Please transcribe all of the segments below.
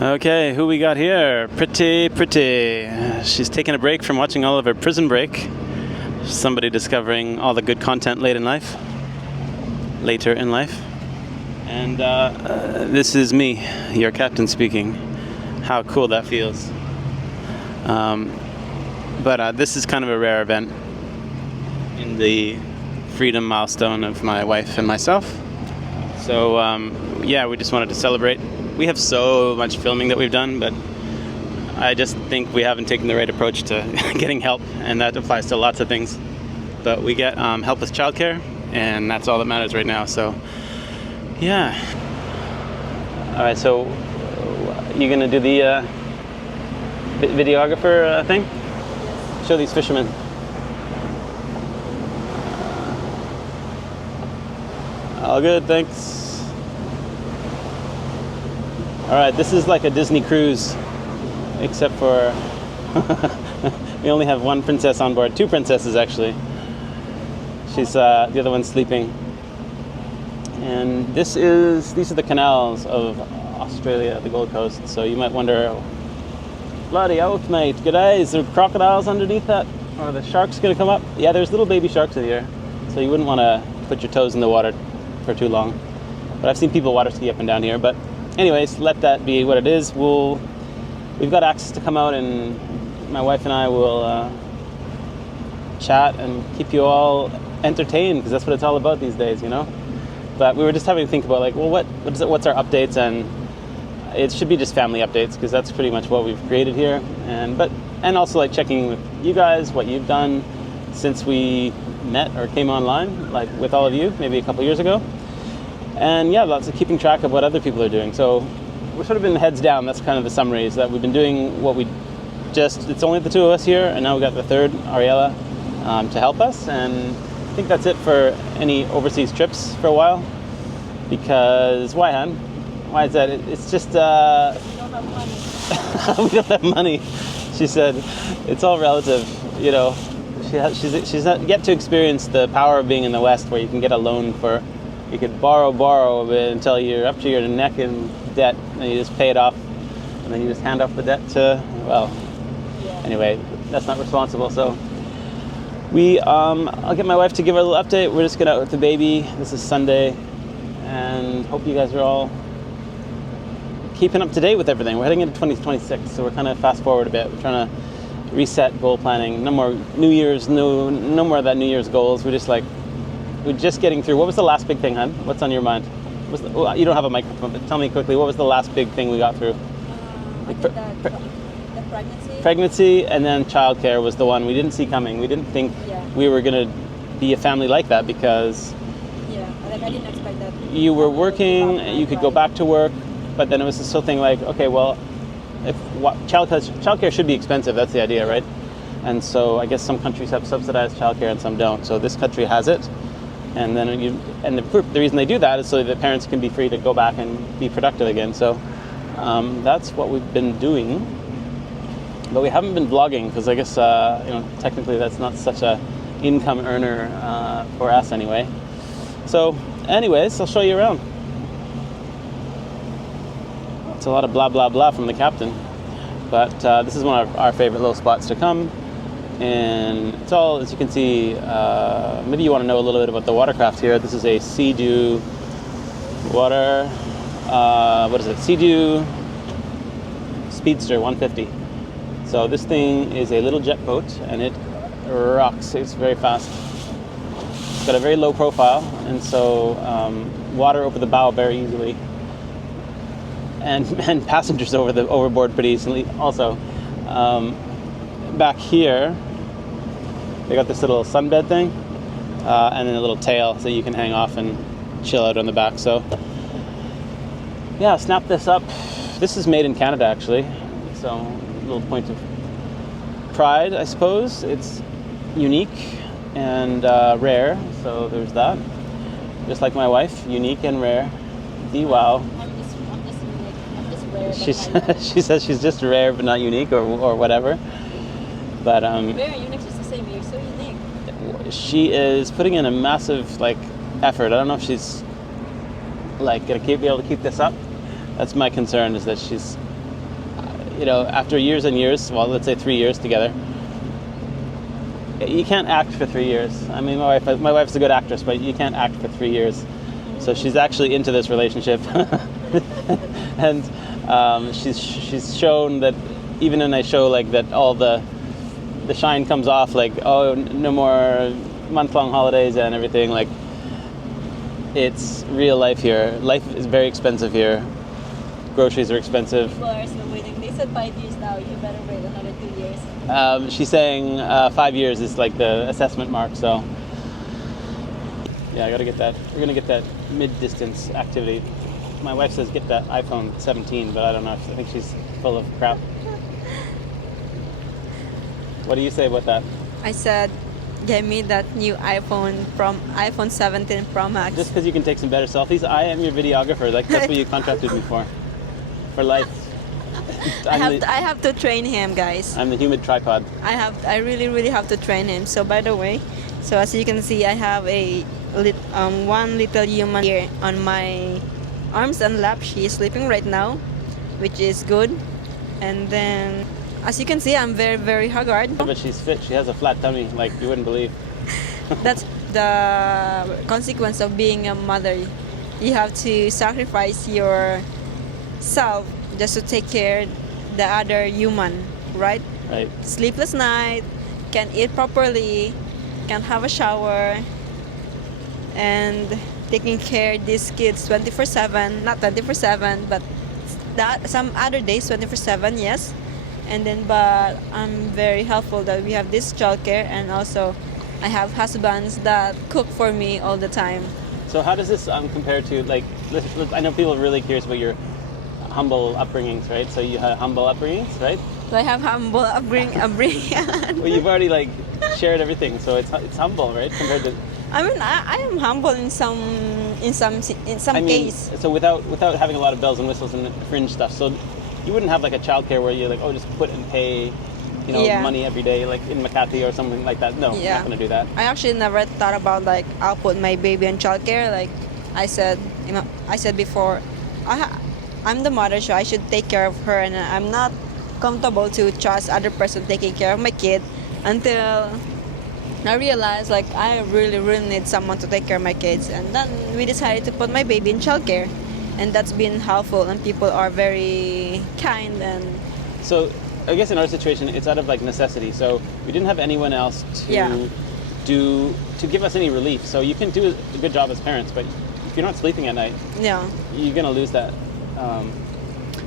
Okay, who we got here? Pretty. She's taking a break from watching all of her Prison Break. Somebody discovering all the good content later in life. And this is me, your captain speaking. How cool that feels. But this is kind of a rare event in the freedom milestone of my wife and myself. So yeah, we just wanted to celebrate. We have so much filming that we've done, but I just think we haven't taken the right approach to getting help, and that applies to lots of things. But we get help with childcare, and that's all that matters right now. So yeah. All right, so you gonna do the videographer thing? Show these fishermen. All good, thanks. All right, this is like a Disney cruise, except for we only have one princess on board. Two princesses, actually. She's the other one's sleeping. And these are the canals of Australia, the Gold Coast. So you might wonder, bloody oath, mate, g'day, is there crocodiles underneath that? Are the sharks gonna come up? Yeah, there's little baby sharks in here. So you wouldn't want to put your toes in the water for too long. But I've seen people water ski up and down here. But anyways, let that be what it is. We've got access to come out, and my wife and I will chat and keep you all entertained, because that's what it's all about these days, you know. But we were just having to think about, like, well, what's our updates, and it should be just family updates, because that's pretty much what we've created here, and also like checking with you guys what you've done since we met or came online, like with all of you, maybe a couple years ago. And yeah, lots of keeping track of what other people are doing. So we're sort of been heads down. That's kind of the summary, is that we've been doing it's only the two of us here, and now we got the third, Ariella, to help us. And I think that's it for any overseas trips for a while. Because why, hon? Why is that? It's just We don't have money. we don't have money. She said it's all relative, you know. She's not yet to experience the power of being in the West, where you can get a loan for. You could borrow a bit until you're up to your neck in debt, and you just pay it off, and then you just hand off the debt to, well, anyway, that's not responsible. So I'll get my wife to give her a little update. We're just going out with the baby. This is Sunday, and hope you guys are all keeping up to date with everything. We're heading into 2026, so we're kind of fast forward a bit. We're trying to reset goal planning. No more New Year's, no more of that New Year's goals. We're just getting through. What was the last big thing, hon? What's on your mind? You don't have a microphone, but tell me quickly, what was the last big thing we got through? The pregnancy. Pregnancy, and then childcare was the one we didn't see coming. We didn't think we were going to be a family like that, because I didn't expect that. You were working, you could go back to work, but then it was this whole thing like, okay, well, childcare should be expensive. That's the idea, right? And so I guess some countries have subsidized childcare and some don't. So this country has it. And then the reason they do that is so that parents can be free to go back and be productive again. So that's what we've been doing. But we haven't been vlogging, because I guess technically that's not such a income earner for us anyway. So anyways, I'll show you around. It's a lot of blah blah blah from the captain, but this is one of our favorite little spots to come. And it's all, as you can see, maybe you want to know a little bit about the Watercraft here. This is a Sea-Doo Sea-Doo Speedster 150. So this thing is a little jet boat, and it rocks. It's very fast. It's got a very low profile, and so water over the bow very easily, and passengers overboard pretty easily also. Back here, they got this little sunbed thing, and then a little tail so you can hang off and chill out on the back. So yeah, snap this up. This is made in Canada, actually. So a little point of pride, I suppose. It's unique and rare, so there's that. Just like my wife, unique and rare. Wow. I'm just rare. She says she's just rare but not unique, or whatever. But rare and unique is the same. You're so unique. She is putting in a massive effort. I don't know if she's gonna be able to keep this up. That's my concern, is that she's after years and years, well, let's say 3 years together, you can't act for 3 years. I mean, my wife's a good actress, but you can't act for 3 years. So she's actually into this relationship, and she's shown that even when I show like that all the shine comes off, like, oh, no more month-long holidays and everything, like, it's real life here. Life is very expensive here. Groceries are expensive. People are still waiting. They said 5 years now. You better wait another 2 years. She's saying 5 years is like the assessment mark, so yeah, I gotta get that. We're gonna get that mid-distance activity. My wife says get that iPhone 17, but I don't know. I think she's full of crap. What do you say about that? I said, get me that new iPhone 17 Pro Max. Just because you can take some better selfies, I am your videographer. Like, that's what you contracted me for life. I have to train him, guys. I'm the humid tripod. I really have to train him. So by the way, so as you can see, I have one little human here on my arms and lap. She is sleeping right now, which is good. And then, as you can see, I'm very haggard. But she's fit. She has a flat tummy, like you wouldn't believe. That's the consequence of being a mother. You have to sacrifice yourself just to take care the other human, right? Right. Sleepless night, can't eat properly, can't have a shower, and taking care of these kids 24/7, not 24/7, but some other days 24/7, yes. And then, but I'm very helpful that we have this childcare, and also I have husbands that cook for me all the time. So how does this compare to, like, I know people are really curious about your humble upbringings, right? So you had humble upbringings, right? So I have humble upbringing. Well, you've already like shared everything, so it's humble, right? Compared to. I mean, I am humble in some case. So without having a lot of bells and whistles and fringe stuff, so you wouldn't have like a childcare where you're like, oh, just put and pay, Yeah. money every day, like in Makati or something like that. No, Yeah. not gonna do that. I actually never thought about like I'll put my baby in childcare. Like I said, before, I'm the mother, so I should take care of her, and I'm not comfortable to trust other person taking care of my kid until I realized like I really need someone to take care of my kids, and then we decided to put my baby in childcare, and that's been helpful, and people are very kind. And So I guess in our situation, it's out of like necessity. So we didn't have anyone else to give us any relief. So you can do a good job as parents, but if you're not sleeping at night, you're gonna lose that. And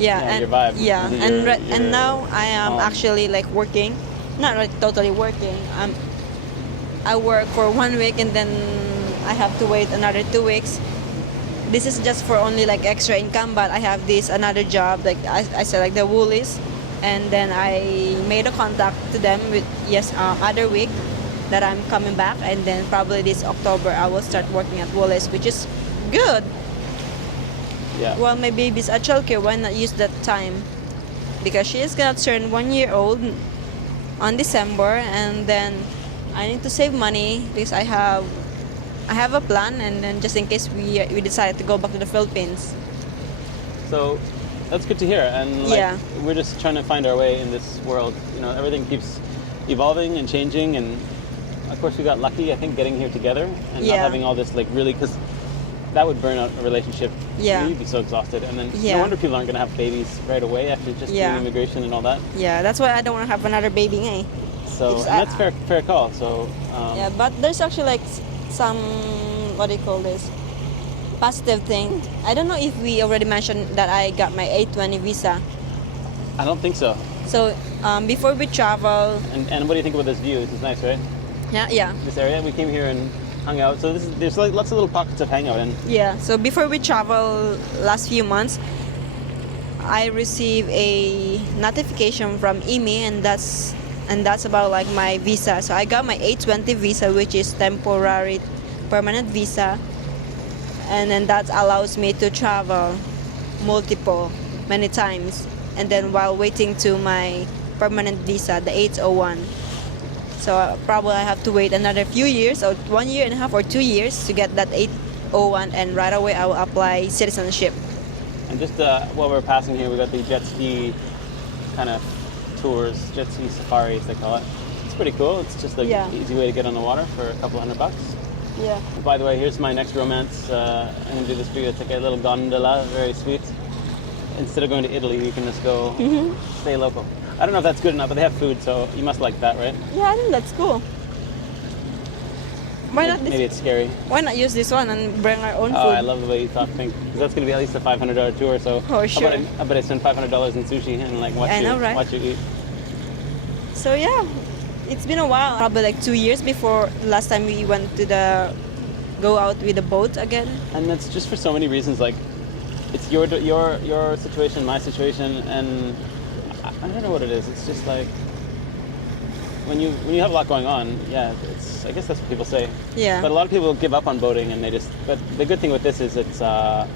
your vibe. Yeah, and now I am calm. actually like working, not like totally working. I work for 1 week, and then I have to wait another 2 weeks. This is just for only like extra income, but I have this another job, like I said, like the Woolies, and then I made a contact to them with other week that I'm coming back, and then probably this October I will start working at Woolies, which is good. Yeah. Well, my baby's at childcare, why not use that time? Because she is gonna turn 1 year old on December, and then I need to save money because I have a plan, and then just in case we decide to go back to the Philippines. So that's good to hear, and we're just trying to find our way in this world. Everything keeps evolving and changing, and of course we got lucky, I think, getting here together and not having all this like really, because that would burn out a relationship. Yeah. You'd be so exhausted, and then no wonder people aren't going to have babies right away after just doing immigration and all that. Yeah, that's why I don't want to have another baby, eh? So and that's fair call. So but there's actually like some, what do you call this, positive thing. I don't know if we already mentioned that I got my A20 visa. I don't think so. So before we travel, and what do you think about this view? This is nice, right? yeah. This area, we came here and hung out. So there's like lots of little pockets of hangout, and Yeah, so before we travel last few months, I received a notification from IMI, and that's about like my visa. So I got my A20 visa, which is temporary permanent visa, and then that allows me to travel many times, and then while waiting to my permanent visa, the 801. So probably I have to wait another few years, or 1 year and a half or 2 years to get that 801, and right away I will apply citizenship. just while we're passing here, we got the jet ski kind of tours, jet ski safaris they call it. It's pretty cool. It's just like Yeah. an easy way to get on the water for a couple $100. Yeah. By the way, here's my next romance. I'm gonna do this for you. It's like a little gondola, very sweet. Instead of going to Italy, you can just go stay local. I don't know if that's good enough, but they have food, so you must like that, right? Yeah, I think that's cool. Why not Maybe it's scary. Why not use this one and bring our own food? Oh, I love the way you talk, Pink. 'Cause that's gonna be at least a $500 tour. So Oh, sure. I bet I spend $500 in sushi and like I know, right? watch you eat. So yeah, it's been a while. Probably like 2 years before last time we went to go out with the boat again. And that's just for so many reasons. Like, it's your situation, my situation, and I don't know what it is. It's just like when you have a lot going on. Yeah, I guess that's what people say. Yeah. But a lot of people give up on boating, and they just. But the good thing with this is it's not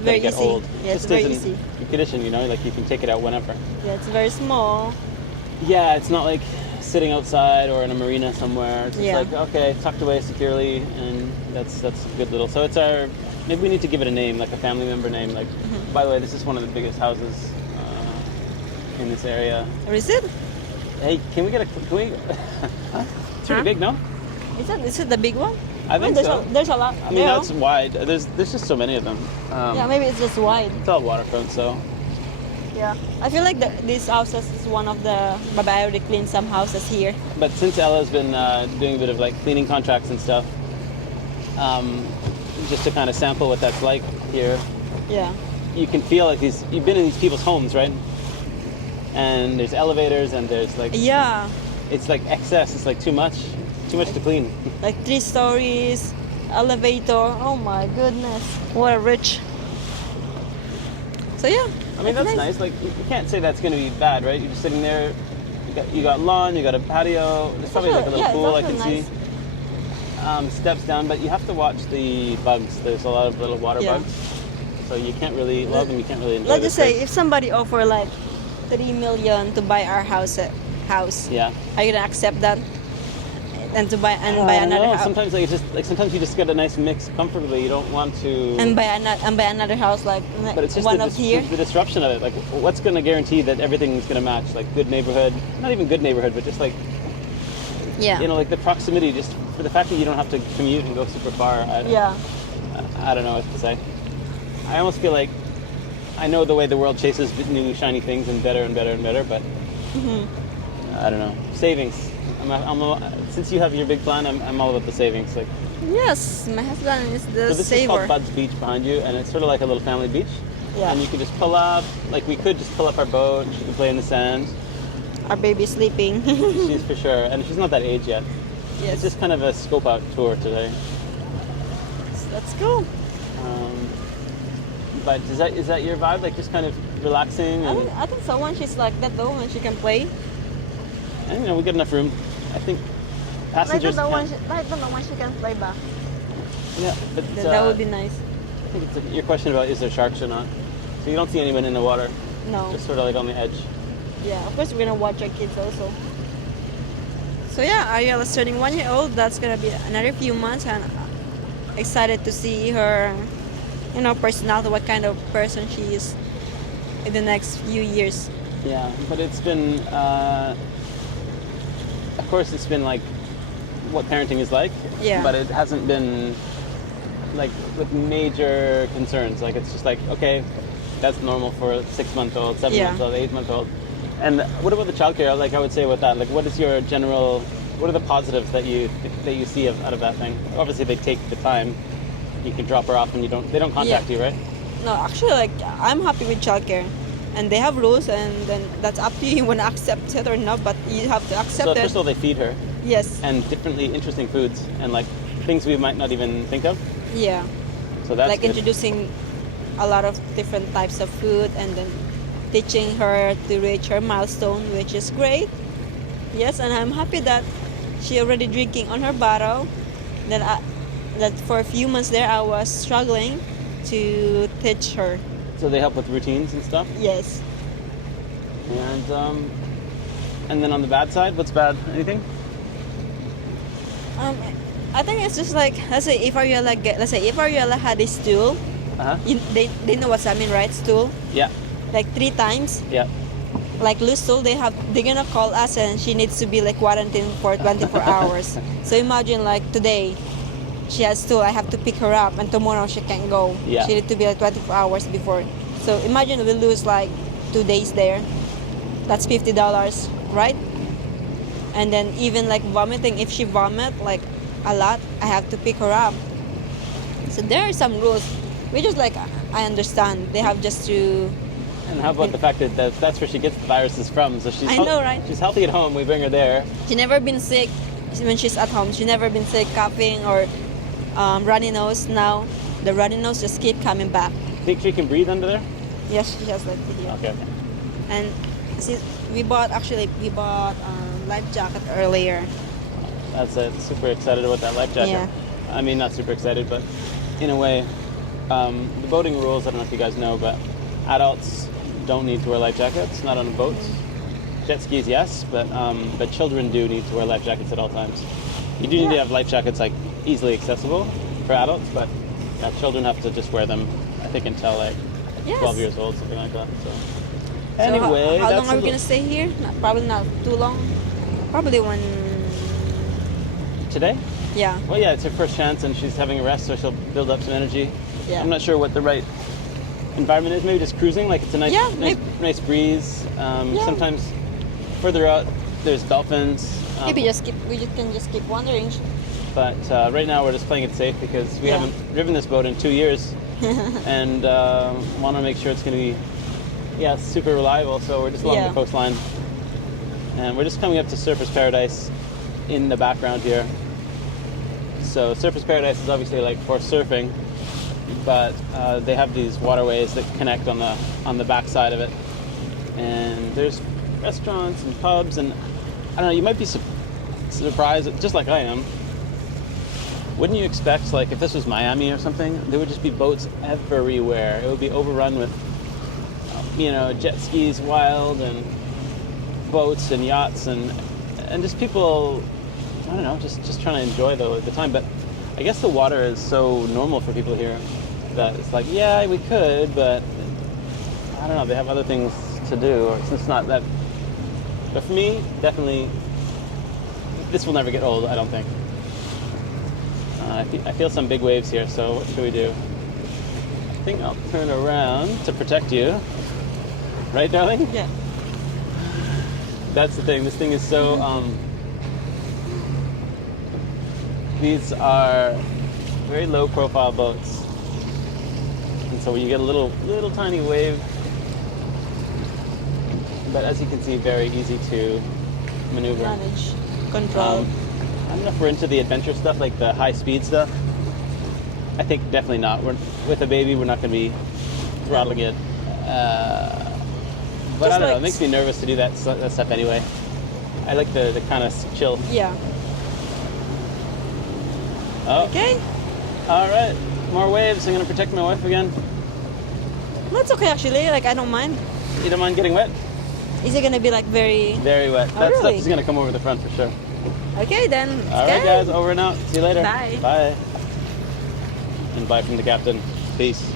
Very going to get easy. old. Yeah, It it's just very isn't easy. your condition, you know. Like you can take it out whenever. Yeah, it's very small. Yeah, it's not like sitting outside or in a marina somewhere. It's just Yeah. like, okay, tucked away securely, and that's a good little. So it's our. Maybe we need to give it a name, like a family member name. Like, by the way, this is one of the biggest houses in this area. Or is it? Hey, can we? It's pretty Huh? big, no? Is it the big one? I think there's so. There's a lot. I mean, that's wide. There's just so many of them. Yeah, maybe it's just wide. It's all waterfront, so. Yeah. I feel like this houses is one of the. But I already cleaned some houses here. But since Ella's been doing a bit of like cleaning contracts and stuff, just to kind of sample what that's like here, Yeah. you can feel like you've been in these people's homes, right? And there's elevators and there's like Yeah. it's like excess. It's like too much to clean. Like 3 stories, elevator. Oh my goodness. What a rich. So yeah. I mean, that's nice. Like you can't say that's going to be bad, right? You're just sitting there. You got lawn. You got a patio. There's probably like a little pool I can see. Steps down, but you have to watch the bugs. There's a lot of little water bugs, so you can't really love them. You can't really enjoy. Let's just say place. if somebody offer like 3 million to buy our house, Yeah. are you gonna accept that? And to buy I don't another know. house, Sometimes like it's just like sometimes you just get a nice mix comfortably. You don't want to. and buy another house like But it's just one of here. the disruption of it. Like, what's going to guarantee that everything's going to match? Like, good neighborhood, not even good neighborhood, but just like, Yeah. you know, like the proximity. Just for the fact that you don't have to commute and go super far. I don't know what to say. I almost feel like I know the way the world chases new shiny things and better and better and better, but I don't know. Savings. Since you have your big plan, I'm all about the savings. Like, Yes, my husband is the so this is saver. called Bud's Beach behind you, and it's sort of like a little family beach. Yeah. And you can just pull up. Like, we could just pull up our boat. She can play in the sand. Our baby sleeping. She's for sure, and she's not that age yet. Yes. It's just kind of a scope out tour today. That's cool. But is that your vibe? Like just kind of relaxing and, I think so. When she's like that though, when she can play. and you know we got enough room. I think passengers. I don't know can- when she can play ba. Yeah, but That would be nice. I think it's your question about is there sharks or not. So you don't see anyone in the water, No. just sort of like on the edge. Yeah, of course we're gonna watch our kids also. So yeah, Ariel is turning 1 year old. That's gonna be another few months, and excited to see her, you know, personality, what kind of person she is in the next few years. Yeah, but it's been, of course, it's been like what parenting is like. Yeah. But it hasn't been like with major concerns. Like it's just like okay, that's normal for a 6-month-old, 7-month-old, 8-month-old. And what about the childcare? Like I would say with that, like what is your general? What are the positives that you see out of that thing? Obviously, they take the time. You can drop her off, and they don't contact you, right? No, actually, like I'm happy with childcare, and they have rules, and then that's up to you when to accept it or not. But you have to accept So it. first of all, they feed her, Yes. and differently interesting foods, and like things we might not even think of. Yeah. So that's Like good. introducing a lot of different types of food, and then teaching her to reach her milestone, which is great. Yes, and I'm happy that she already drinking on her bottle. That for a few months there I was struggling to teach her. So they help with routines and stuff. Yes. And then on the bad side, what's bad? Anything? I think it's just like let's say if Ariella had a stool, Uh huh. they know what I mean, right? Stool Yeah. like 3 times. Yeah. like Lucille, they're gonna call us and she needs to be like quarantined for 24 hours. So imagine like today, she has to. I have to pick her up, and tomorrow she can't go. Yeah. She needs to be like 24 hours before. So imagine we lose like 2 days there. That's $50, right? And then even like vomiting, if she vomit like a lot, I have to pick her up. So there are some rules. We just like I understand they have just to. And how about the fact that that's where she gets the viruses from? So she's I know, right? She's healthy at home. We bring her there. She never been sick when she's at home. She never been sick, coughing or runny nose. Now the runny nose just keep coming back. Think she can breathe under there? Yes, she has like here. Okay. And see, we bought life jacket earlier. That's it. Super excited about that life jacket. Yeah. I mean, not super excited, but in a way, the boating rules. I don't know if you guys know, but adults don't need to wear life jackets. Not on boats. Jet skis, yes, but children do need to wear life jackets at all times. You do need to have life jackets like easily accessible for adults, but children have to just wear them. I think until like 12 years old, something like that. So anyway, so how long are we gonna stay here? Probably not too long. Probably one. Today? Yeah. Well, yeah, it's her first chance, and she's having a rest, so she'll build up some energy. Yeah. I'm not sure what the right environment is. Maybe just cruising, like it's a nice breeze. Sometimes further out, there's dolphins. Maybe we can just keep wandering. But right now, we're just playing it safe because we haven't driven this boat in 2 years, and want to make sure it's going to be super reliable. So we're just along the coastline, and we're just coming up to Surfers Paradise in the background here. So Surfers Paradise is obviously like for surfing, but they have these waterways that connect on the back side of it, and there's restaurants and pubs, and I don't know. You might be surprised, just like I am. Wouldn't you expect, like, if this was Miami or something, there would just be boats everywhere. It would be overrun with, jet skis, wild, and boats and yachts, and just people. I don't know, just trying to enjoy the time. But I guess the water is so normal for people here that it's like, yeah, we could, but I don't know, they have other things to do, or it's just not that. But for me, definitely, this will never get old, I don't think. I feel some big waves here, so what should we do? I think I'll turn around to protect you. Right, darling? Yeah. That's the thing. This thing is so... these are very low-profile boats. And so when you get a little tiny wave, but as you can see, very easy to maneuver. Manage, control. I don't know if we're into the adventure stuff, like the high-speed stuff. I think definitely not. With a baby, we're not going to be throttling it. But I don't know. It makes me nervous to do that stuff anyway. I like the kind of chill. Yeah. Oh. Okay. All right. More waves. I'm going to protect my wife again. That's okay, actually. Like, I don't mind. You don't mind getting wet? Is it going to be, like, very... Very wet. Oh, that really? stuff is going to come over the front for sure. Okay, then. All right, guys. Over and out. See you later. Bye. Bye. And bye from the captain. Peace.